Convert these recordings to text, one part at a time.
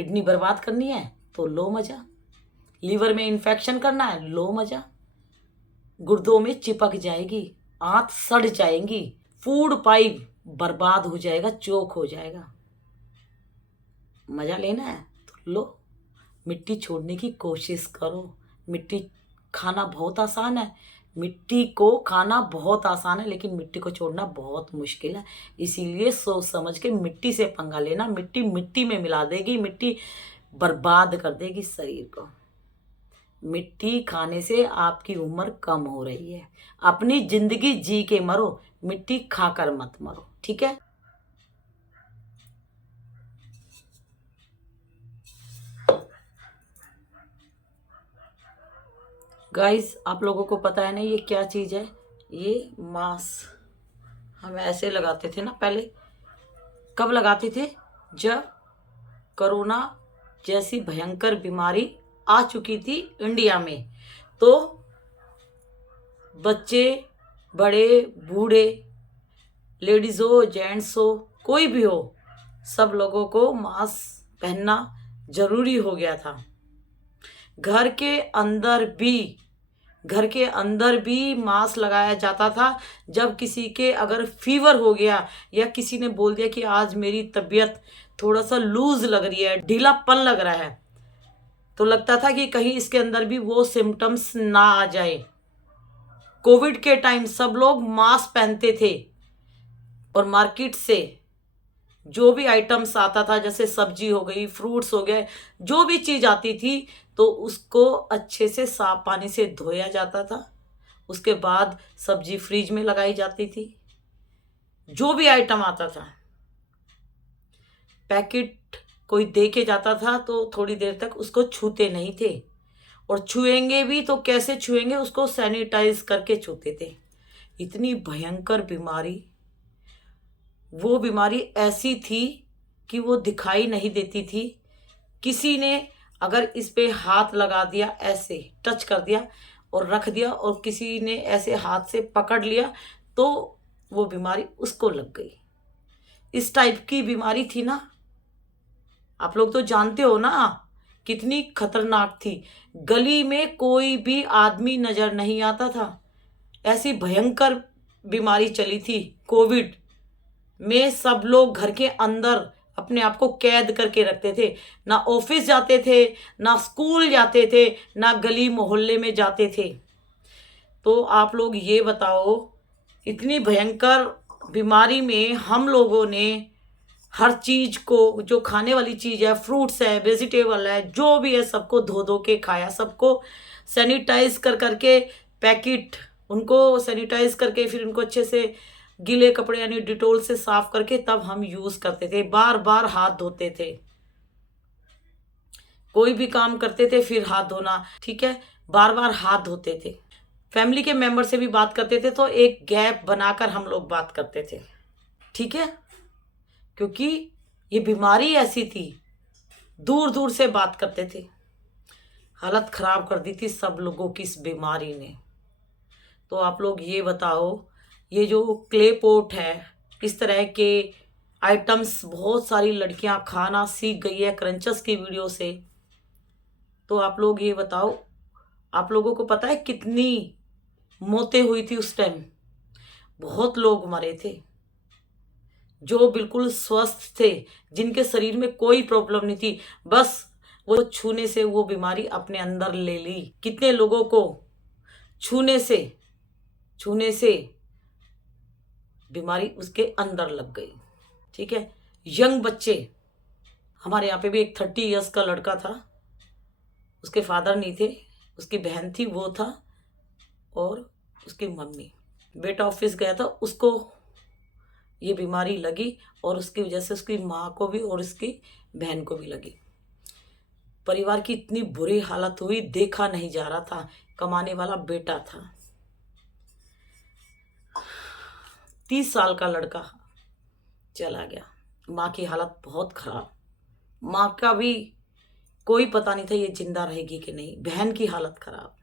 Kidney बर्बाद करनी है तो लो मजा, लीवर में इन्फेक्शन करना है लो मजा, गुर्दों में चिपक जाएगी, आंत सड़ जाएंगी, फूड पाइप बर्बाद हो जाएगा, चोक हो जाएगा। मजा लेना है तो लो, मिट्टी छोड़ने की कोशिश करो। मिट्टी खाना बहुत आसान है, मिट्टी को खाना बहुत आसान है, लेकिन मिट्टी को छोड़ना बहुत मुश्किल है। इसीलिए सोच समझ के मिट्टी से पंगा लेना। मिट्टी मिट्टी में मिला देगी, मिट्टी बर्बाद कर देगी शरीर को। मिट्टी खाने से आपकी उम्र कम हो रही है। अपनी जिंदगी जी के मरो, मिट्टी खाकर मत मरो, ठीक है। गाइस, आप लोगों को पता है ना ये क्या चीज़ है? ये मास्क हम ऐसे लगाते थे ना पहले। कब लगाते थे? जब कोरोना जैसी भयंकर बीमारी आ चुकी थी इंडिया में, तो बच्चे, बड़े, बूढ़े, लेडीज़ हो, जेंट्स हो, कोई भी हो, सब लोगों को मास्क पहनना जरूरी हो गया था। घर के अंदर भी मास्क लगाया जाता था। जब किसी के अगर फीवर हो गया या किसी ने बोल दिया कि आज मेरी तबीयत थोड़ा सा लूज लग रही है, ढीलापन लग रहा है, तो लगता था कि कहीं इसके अंदर भी वो सिम्टम्स ना आ जाए। कोविड के टाइम सब लोग मास्क पहनते थे और मार्केट से जो भी आइटम्स आता था, जैसे सब्जी हो गई, फ्रूट्स हो गए, जो भी चीज आती थी, तो उसको अच्छे से साफ पानी से धोया जाता था। उसके बाद सब्जी फ्रिज में लगाई जाती थी। जो भी आइटम आता था, पैकेट कोई दे के जाता था तो थोड़ी देर तक उसको छूते नहीं थे, और छुएंगे भी तो कैसे छुएंगे, उसको सैनिटाइज करके छूते थे। इतनी भयंकर बीमारी, वो बीमारी ऐसी थी कि वो दिखाई नहीं देती थी। किसी ने अगर इस पे हाथ लगा दिया, ऐसे टच कर दिया और रख दिया, और किसी ने ऐसे हाथ से पकड़ लिया, तो वो बीमारी उसको लग गई। इस टाइप की बीमारी थी ना। आप लोग तो जानते हो ना कितनी खतरनाक थी। गली में कोई भी आदमी नजर नहीं आता था, ऐसी भयंकर बीमारी चली थी। कोविड में सब लोग घर के अंदर अपने आप को कैद करके रखते थे। ना ऑफिस जाते थे, ना स्कूल जाते थे, ना गली मोहल्ले में जाते थे। तो आप लोग ये बताओ, इतनी भयंकर बीमारी में हम लोगों ने हर चीज को, जो खाने वाली चीज है, फ्रूट्स है, वेजिटेबल है, जो भी है, सबको धो धो के खाया। सबको सैनिटाइज कर करके, पैकेट उनको सैनिटाइज करके, फिर उनको अच्छे से गीले कपड़े यानी डिटोल से साफ करके तब हम यूज करते थे। बार बार हाथ धोते थे, कोई भी काम करते थे फिर हाथ धोना, ठीक है, बार बार हाथ धोते थे। फैमिली के मेंबर से भी बात करते थे तो एक गैप बनाकर हम लोग बात करते थे, ठीक है, क्योंकि ये बीमारी ऐसी थी, दूर दूर से बात करते थे। हालत खराब कर दी थी सब लोगों की इस बीमारी ने। तो आप लोग ये बताओ, ये जो क्ले पॉट है, इस तरह के आइटम्स बहुत सारी लड़कियां खाना सीख गई है क्रंचेस की वीडियो से। तो आप लोग ये बताओ, आप लोगों को पता है कितनी मौतें हुई थी उस टाइम? बहुत लोग मरे थे जो बिल्कुल स्वस्थ थे, जिनके शरीर में कोई प्रॉब्लम नहीं थी, बस वो छूने से वो बीमारी अपने अंदर ले ली। कितने लोगों को छूने से बीमारी उसके अंदर लग गई, ठीक है। यंग बच्चे, हमारे यहाँ पे भी एक 30 इयर्स का लड़का था, उसके फादर नहीं थे, उसकी बहन थी, वो था, और उसकी मम्मी। बेटा ऑफिस गया था, उसको ये बीमारी लगी, और उसकी वजह से उसकी माँ को भी और उसकी बहन को भी लगी। परिवार की इतनी बुरी हालत हुई, देखा नहीं जा रहा था। कमाने वाला बेटा था, 30 साल का लड़का चला गया। माँ की हालत बहुत खराब, माँ का भी कोई पता नहीं था ये जिंदा रहेगी कि नहीं, बहन की हालत खराब।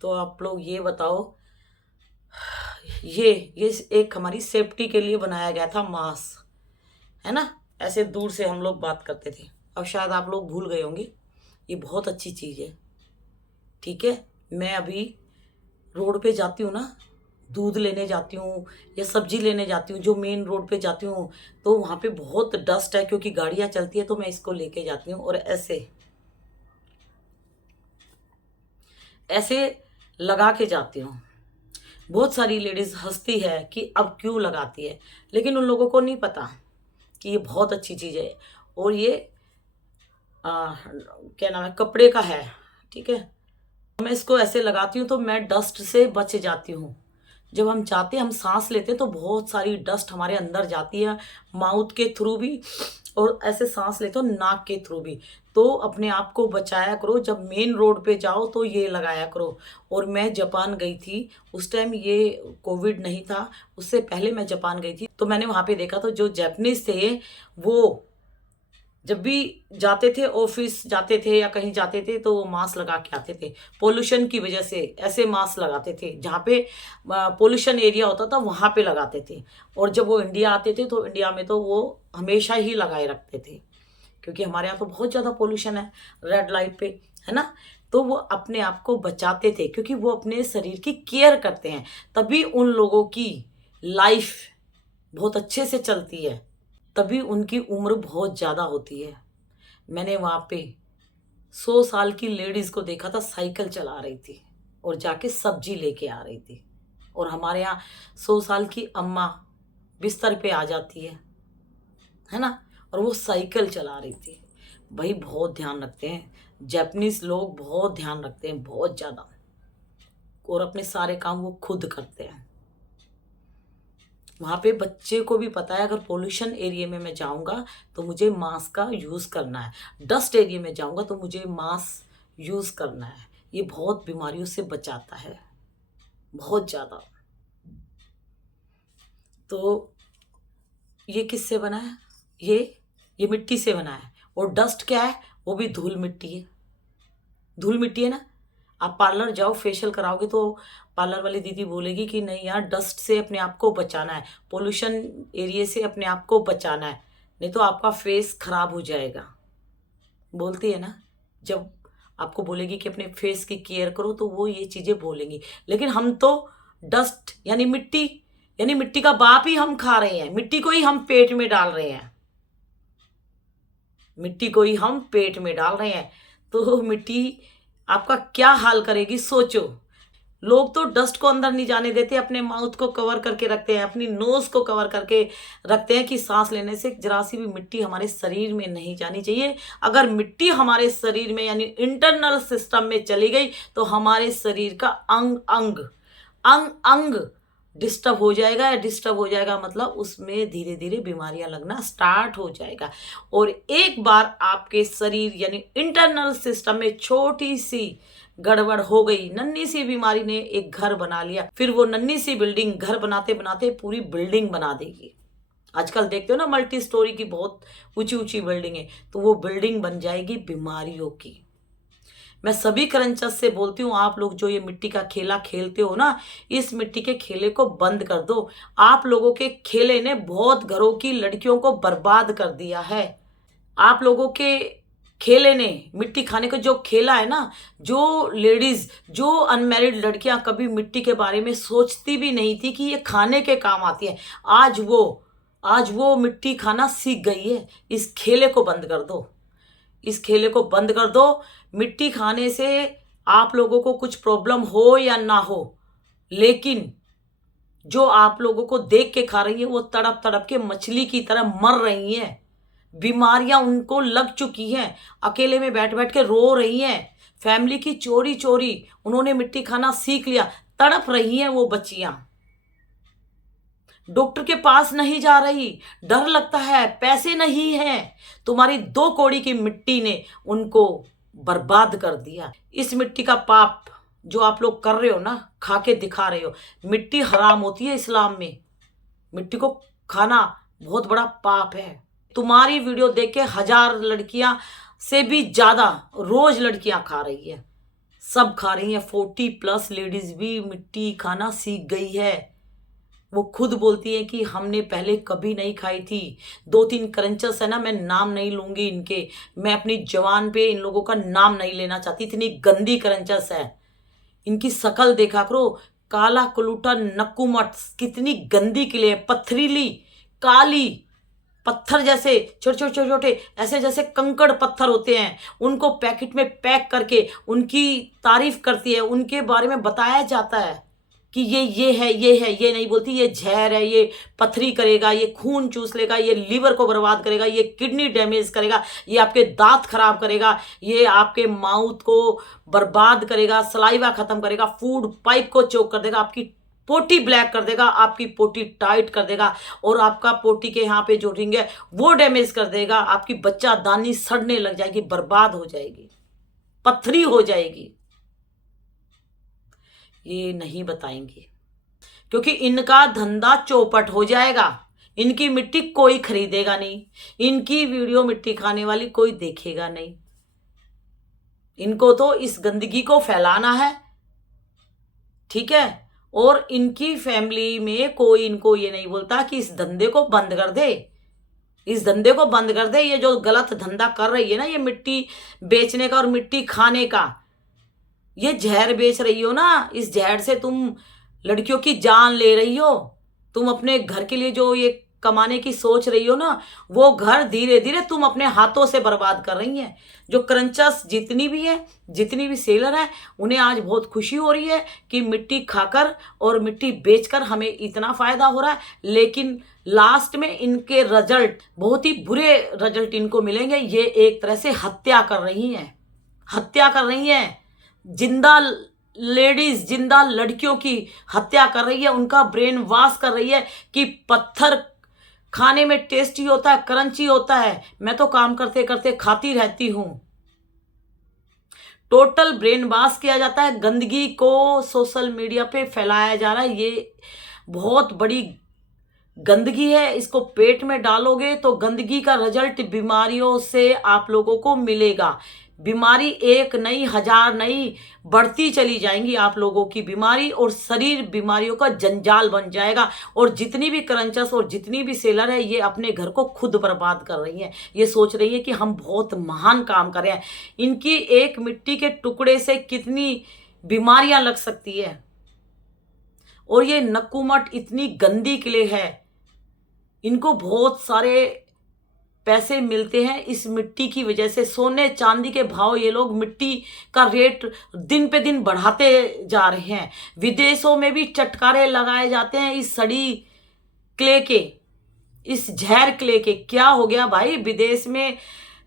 तो आप लोग ये बताओ, ये एक हमारी सेफ्टी के लिए बनाया गया था मास्क, है ना। ऐसे दूर से हम लोग बात करते थे, अब शायद आप लोग भूल गए होंगे, ये बहुत अच्छी चीज़ है। ठीक है, मैं अभी रोड पे जाती हूँ ना, दूध लेने जाती हूँ या सब्जी लेने जाती हूँ, जो मेन रोड पे जाती हूँ, तो वहाँ पे बहुत डस्ट है क्योंकि गाड़ियाँ चलती है, तो मैं इसको लेके जाती हूँ और ऐसे ऐसे लगा के जाती हूँ। बहुत सारी लेडीज़ हंसती है कि अब क्यों लगाती है, लेकिन उन लोगों को नहीं पता कि ये बहुत अच्छी चीज़ है। और ये क्या नाम है, कपड़े का है। ठीक है, मैं इसको ऐसे लगाती हूँ तो मैं डस्ट से बच जाती हूँ। जब हम जाते हम सांस लेते हैं तो बहुत सारी डस्ट हमारे अंदर जाती है, माउथ के थ्रू भी, और ऐसे सांस लेते हो नाक के थ्रू भी। तो अपने आप को बचाया करो, जब मेन रोड पे जाओ तो ये लगाया करो। और मैं जापान गई थी, उस टाइम ये कोविड नहीं था, उससे पहले मैं जापान गई थी, तो मैंने वहाँ पे देखा तो जो जापानीज थे वो जब भी जाते थे, ऑफिस जाते थे या कहीं जाते थे, तो वो मास्क लगा के आते थे। पोल्यूशन की वजह से ऐसे मास्क लगाते थे, जहाँ पे पोल्यूशन एरिया होता था वहाँ पे लगाते थे। और जब वो इंडिया आते थे तो इंडिया में तो वो हमेशा ही लगाए रखते थे, क्योंकि हमारे यहाँ तो बहुत ज़्यादा पोल्यूशन है रेड लाइट पे, है ना। तो वो अपने आप को बचाते थे क्योंकि वो अपने शरीर की केयर करते हैं, तभी उन लोगों की लाइफ बहुत अच्छे से चलती है, तभी उनकी उम्र बहुत ज़्यादा होती है। मैंने वहाँ पे 100 साल की लेडीज़ को देखा था, साइकिल चला रही थी और जाके सब्जी लेके आ रही थी। और हमारे यहाँ 100 साल की अम्मा बिस्तर पे आ जाती है ना, और वो साइकिल चला रही थी। भाई बहुत ध्यान रखते हैं, जापानीज लोग बहुत ध्यान रखते हैं, बहुत ज़्यादा, और अपने सारे काम वो खुद करते हैं। वहाँ पे बच्चे को भी पता है, अगर पोल्यूशन एरिया में मैं जाऊँगा तो मुझे मास्क का यूज़ करना है, डस्ट एरिया में जाऊँगा तो मुझे मास्क यूज़ करना है। ये बहुत बीमारियों से बचाता है, बहुत ज़्यादा। तो ये किससे बना है? ये मिट्टी से बना है। और डस्ट क्या है? वो भी धूल मिट्टी है, धूल मिट्टी है ना। आप पार्लर जाओ, फेशियल कराओगे तो पार्लर वाली दीदी बोलेगी कि नहीं यार, डस्ट से अपने आप को बचाना है, पोल्यूशन एरिया से अपने आप को बचाना है, नहीं तो आपका फेस खराब हो जाएगा, बोलती है ना। जब आपको बोलेगी कि अपने फेस की केयर करो तो वो ये चीज़ें बोलेंगी। लेकिन हम तो डस्ट यानी मिट्टी का बाप ही हम खा रहे हैं, मिट्टी को ही हम पेट में डाल रहे हैं, मिट्टी को ही हम पेट में डाल रहे हैं। तो मिट्टी आपका क्या हाल करेगी सोचो। लोग तो डस्ट को अंदर नहीं जाने देते, अपने माउथ को कवर करके रखते हैं, अपनी नोज को कवर करके रखते हैं कि सांस लेने से जरा सी भी मिट्टी हमारे शरीर में नहीं जानी चाहिए। अगर मिट्टी हमारे शरीर में यानी इंटरनल सिस्टम में चली गई तो हमारे शरीर का अंग अंग डिस्टर्ब हो जाएगा, या डिस्टर्ब हो जाएगा मतलब उसमें धीरे धीरे बीमारियां लगना स्टार्ट हो जाएगा। और एक बार आपके शरीर यानी इंटरनल सिस्टम में छोटी सी गड़बड़ हो गई, नन्ही सी बीमारी ने एक घर बना लिया, फिर वो नन्ही सी बिल्डिंग घर बनाते बनाते पूरी बिल्डिंग बना देगी। आजकल देखते हो ना, मल्टी स्टोरी की बहुत ऊंची ऊंची बिल्डिंग है, तो वो बिल्डिंग बन जाएगी बीमारियों की। मैं सभी करंचस से बोलती हूँ, आप लोग जो ये मिट्टी का खेला खेलते हो ना, इस मिट्टी के खेले को बंद कर दो। आप लोगों के खेले ने बहुत घरों की लड़कियों को बर्बाद कर दिया है। आप लोगों के खेले ने, मिट्टी खाने का जो खेला है ना, जो लेडीज, जो अनमैरिड लड़कियां कभी मिट्टी के बारे में सोचती भी नहीं थी कि ये खाने के काम आती है, आज वो मिट्टी खाना सीख गई है। इस खेले को बंद कर दो, इस खेले को बंद कर दो। मिट्टी खाने से आप लोगों को कुछ प्रॉब्लम हो या ना हो, लेकिन जो आप लोगों को देख के खा रही है वो तड़प तड़प के मछली की तरह मर रही हैं, बीमारियां उनको लग चुकी हैं, अकेले में बैठ बैठ के रो रही हैं, फैमिली की चोरी चोरी उन्होंने मिट्टी खाना सीख लिया, तड़प रही हैं वो बच्चियां, डॉक्टर के पास नहीं जा रही, डर लगता है, पैसे नहीं हैं। तुम्हारी 2 कौड़ी की मिट्टी ने उनको बर्बाद कर दिया। इस मिट्टी का पाप जो आप लोग कर रहे हो ना, खा के दिखा रहे हो। मिट्टी हराम होती है इस्लाम में, मिट्टी को खाना बहुत बड़ा पाप है। तुम्हारी वीडियो देख के 1000 लड़कियां से भी ज्यादा रोज लड़कियां खा रही है, सब खा रही हैं। 40+ लेडीज भी मिट्टी खाना सीख गई है। वो खुद बोलती है कि हमने पहले कभी नहीं खाई थी। 2-3 क्रंचेस है ना, मैं नाम नहीं लूंगी इनके, मैं अपनी जवान पे इन लोगों का नाम नहीं लेना चाहती, इतनी गंदी क्रंचेस है। इनकी शकल देखा करो, काला कलूटा नक्कूमट, कितनी गंदी किले है, पथरीली, काली, पत्थर जैसे, छोटे छोटे छोटे छोटे, ऐसे जैसे कंकड़ पत्थर होते हैं, उनको पैकेट में पैक करके उनकी तारीफ करती है, उनके बारे में बताया जाता है कि ये है, ये है, ये नहीं बोलती ये जहर है, ये पथरी करेगा, ये खून चूस लेगा, ये लीवर को बर्बाद करेगा, ये किडनी डैमेज करेगा, ये आपके दांत खराब करेगा, ये आपके माउथ को बर्बाद करेगा, सलाइवा खत्म करेगा, फूड पाइप को चोक कर देगा, आपकी पोटी ब्लैक कर देगा, आपकी पोटी टाइट कर देगा, और आपका पोटी के यहाँ पे जो रिंग है वो डैमेज कर देगा, आपकी बच्चा दानी सड़ने लग जाएगी, बर्बाद हो जाएगी, पथरी हो जाएगी। ये नहीं बताएंगे क्योंकि इनका धंधा चौपट हो जाएगा, इनकी मिट्टी कोई खरीदेगा नहीं, इनकी वीडियो मिट्टी खाने वाली कोई देखेगा नहीं। इनको तो इस गंदगी को फैलाना है, ठीक है। और इनकी फैमिली में कोई इनको ये नहीं बोलता कि इस धंधे को बंद कर दे, इस धंधे को बंद कर दे। ये जो गलत धंधा कर रही है ना, ये मिट्टी बेचने का और मिट्टी खाने का, ये जहर बेच रही हो ना, इस जहर से तुम लड़कियों की जान ले रही हो। तुम अपने घर के लिए जो ये कमाने की सोच रही हो ना, वो घर धीरे धीरे तुम अपने हाथों से बर्बाद कर रही हैं। जो क्रंचर्स जितनी भी है, जितनी भी सेलर है, उन्हें आज बहुत खुशी हो रही है कि मिट्टी खाकर और मिट्टी बेचकर हमें इतना फायदा हो रहा है, लेकिन लास्ट में इनके रिजल्ट, बहुत ही बुरे रिजल्ट इनको मिलेंगे। ये एक तरह से हत्या कर रही हैं, हत्या कर रही हैं, जिंदा लेडीज, जिंदा लड़कियों की हत्या कर रही है, उनका ब्रेन वॉश कर रही है कि पत्थर खाने में टेस्टी होता है, क्रंची होता है, मैं तो काम करते करते खाती रहती हूं। टोटल ब्रेन वॉश किया जाता है, गंदगी को सोशल मीडिया पे फैलाया जा रहा है। ये बहुत बड़ी गंदगी है, इसको पेट में डालोगे तो गंदगी का रिजल्ट बीमारियों से आप लोगों को मिलेगा। बीमारी एक नहीं, हजार नहीं, बढ़ती चली जाएंगी आप लोगों की बीमारी, और शरीर बीमारियों का जंजाल बन जाएगा। और जितनी भी क्रंचर्स और जितनी भी सेलर है, ये अपने घर को खुद बर्बाद कर रही हैं। ये सोच रही है कि हम बहुत महान काम कर रहे हैं। इनकी एक मिट्टी के टुकड़े से कितनी बीमारियां लग सकती है। और ये नक्कूमट इतनी गंदी किले है, इनको बहुत सारे पैसे मिलते हैं इस मिट्टी की वजह से। सोने चांदी के भाव ये लोग मिट्टी का रेट दिन पे दिन बढ़ाते जा रहे हैं। विदेशों में भी चटकारे लगाए जाते हैं इस सड़ी क्ले के, इस जहर क्ले के। क्या हो गया भाई, विदेश में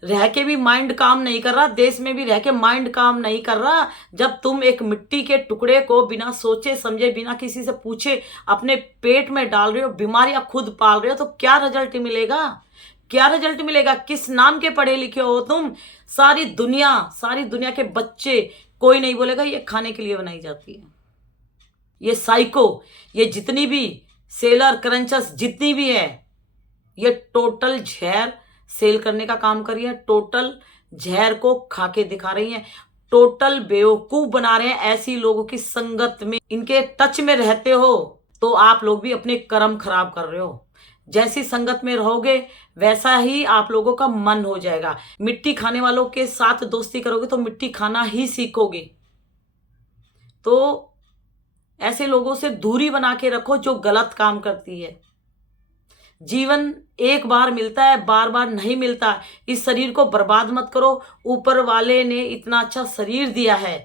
रह के भी माइंड काम नहीं कर रहा, देश में भी रह के माइंड काम नहीं कर रहा। जब तुम एक मिट्टी के टुकड़े को बिना सोचे समझे, बिना किसी से पूछे अपने पेट में डाल रहे हो, बीमारियां खुद पाल रहे हो, तो क्या रिजल्ट मिलेगा, क्या रिजल्ट मिलेगा? किस नाम के पढ़े लिखे हो तुम? सारी दुनिया के बच्चे, कोई नहीं बोलेगा ये खाने के लिए बनाई जाती है। ये साइको, ये जितनी भी सेलर क्रंचर्स जितनी भी है, ये टोटल जहर सेल करने का काम कर रही है, टोटल जहर को खा के दिखा रही है, टोटल बेवकूफ बना रहे हैं। ऐसी लोगों की संगत में, इनके टच में रहते हो तो आप लोग भी अपने कर्म खराब कर रहे हो। जैसी संगत में रहोगे वैसा ही आप लोगों का मन हो जाएगा। मिट्टी खाने वालों के साथ दोस्ती करोगे तो मिट्टी खाना ही सीखोगे। तो ऐसे लोगों से दूरी बना के रखो जो गलत काम करती है। जीवन एक बार मिलता है, बार बार नहीं मिलता। इस शरीर को बर्बाद मत करो। ऊपर वाले ने इतना अच्छा शरीर दिया है,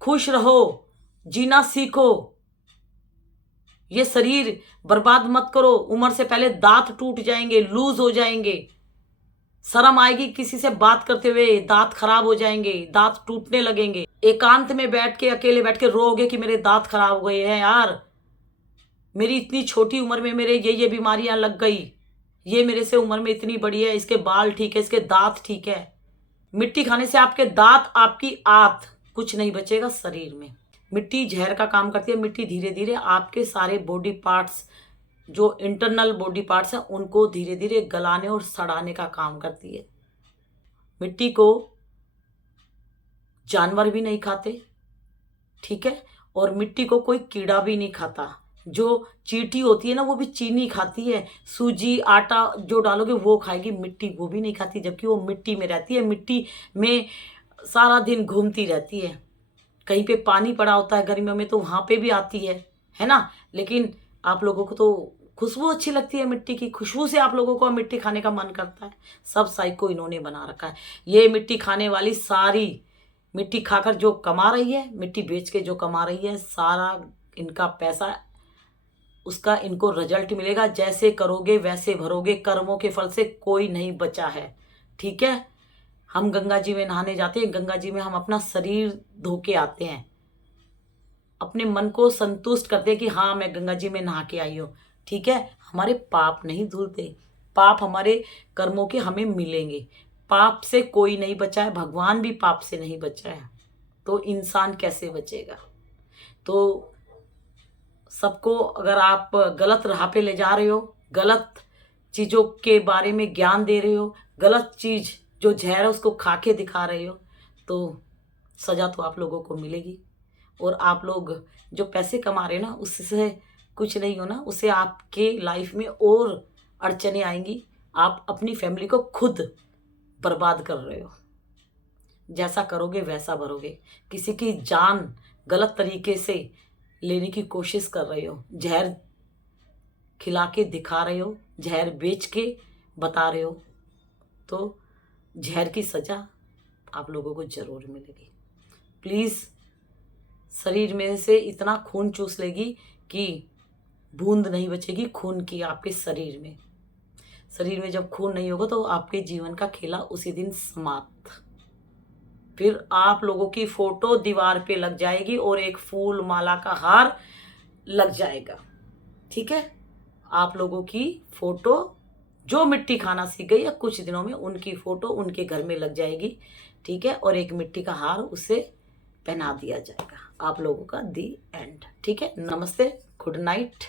खुश रहो, जीना सीखो। ये शरीर बर्बाद मत करो। उम्र से पहले दांत टूट जाएंगे, लूज हो जाएंगे, शर्म आएगी किसी से बात करते हुए, दांत खराब हो जाएंगे, दांत टूटने लगेंगे। एकांत में बैठ के, अकेले बैठ के रोओगे कि मेरे दांत खराब हो गए हैं यार, मेरी इतनी छोटी उम्र में मेरे ये बीमारियां लग गई, ये मेरे से उम्र में इतनी बड़ी है, इसके बाल ठीक है, इसके दांत ठीक है। मिट्टी खाने से आपके दांत, आपकी आंत, कुछ नहीं बचेगा शरीर में। मिट्टी जहर का काम करती है। मिट्टी धीरे धीरे आपके सारे बॉडी पार्ट्स, जो इंटरनल बॉडी पार्ट्स हैं, उनको धीरे धीरे गलाने और सड़ाने का काम करती है। मिट्टी को जानवर भी नहीं खाते, ठीक है, और मिट्टी को कोई कीड़ा भी नहीं खाता। जो चींटी होती है ना वो भी चीनी खाती है, सूजी आटा जो डालोगे वो खाएगी, मिट्टी वो भी नहीं खाती, जबकि वो मिट्टी में रहती है, मिट्टी में सारा दिन घूमती रहती है। कहीं पे पानी पड़ा होता है गर्मियों में तो वहाँ पे भी आती है ना? लेकिन आप लोगों को तो खुशबू अच्छी लगती है मिट्टी की, खुशबू से आप लोगों को मिट्टी खाने का मन करता है। सब साइको इन्होंने बना रखा है। ये मिट्टी खाने वाली सारी मिट्टी खाकर जो कमा रही है, मिट्टी बेच के जो कमा रही है, सारा इनका पैसा उसका इनको रिजल्ट मिलेगा। जैसे करोगे वैसे भरोगे, कर्मों के फल से कोई नहीं बचा है। ठीक है? हम गंगा जी में नहाने जाते हैं, गंगा जी में हम अपना शरीर धो के आते हैं, अपने मन को संतुष्ट करते हैं कि हाँ मैं गंगा जी में नहा के आई हूँ। ठीक है? हमारे पाप नहीं धुलते, पाप हमारे कर्मों के हमें मिलेंगे। पाप से कोई नहीं बचा है, भगवान भी पाप से नहीं बचा है, तो इंसान कैसे बचेगा? तो सबको अगर आप गलत राह पे ले जा रहे हो, गलत चीज़ों के बारे में ज्ञान दे रहे हो, गलत चीज़ जो ज़हर है उसको खा के दिखा रहे हो, तो सज़ा तो आप लोगों को मिलेगी। और आप लोग जो पैसे कमा रहे हो ना उससे कुछ नहीं होना, उससे आपके लाइफ में और अड़चनें आएंगी। आप अपनी फैमिली को खुद बर्बाद कर रहे हो। जैसा करोगे वैसा भरोगे। किसी की जान गलत तरीके से लेने की कोशिश कर रहे हो, जहर खिला के दिखा रहे हो, जहर बेच के बता रहे हो, तो जहर की सज़ा आप लोगों को ज़रूर मिलेगी। प्लीज़ शरीर में से इतना खून चूस लेगी कि बूंद नहीं बचेगी खून की आपके शरीर में। शरीर में जब खून नहीं होगा तो आपके जीवन का खेला उसी दिन समाप्त। फिर आप लोगों की फोटो दीवार पे लग जाएगी और एक फूल माला का हार लग जाएगा। ठीक है? आप लोगों की फोटो जो मिट्टी खाना सीख गई है कुछ दिनों में उनकी फोटो उनके घर में लग जाएगी। ठीक है? और एक मिट्टी का हार उसे पहना दिया जाएगा। आप लोगों का दी एंड। ठीक है? नमस्ते, गुड नाइट।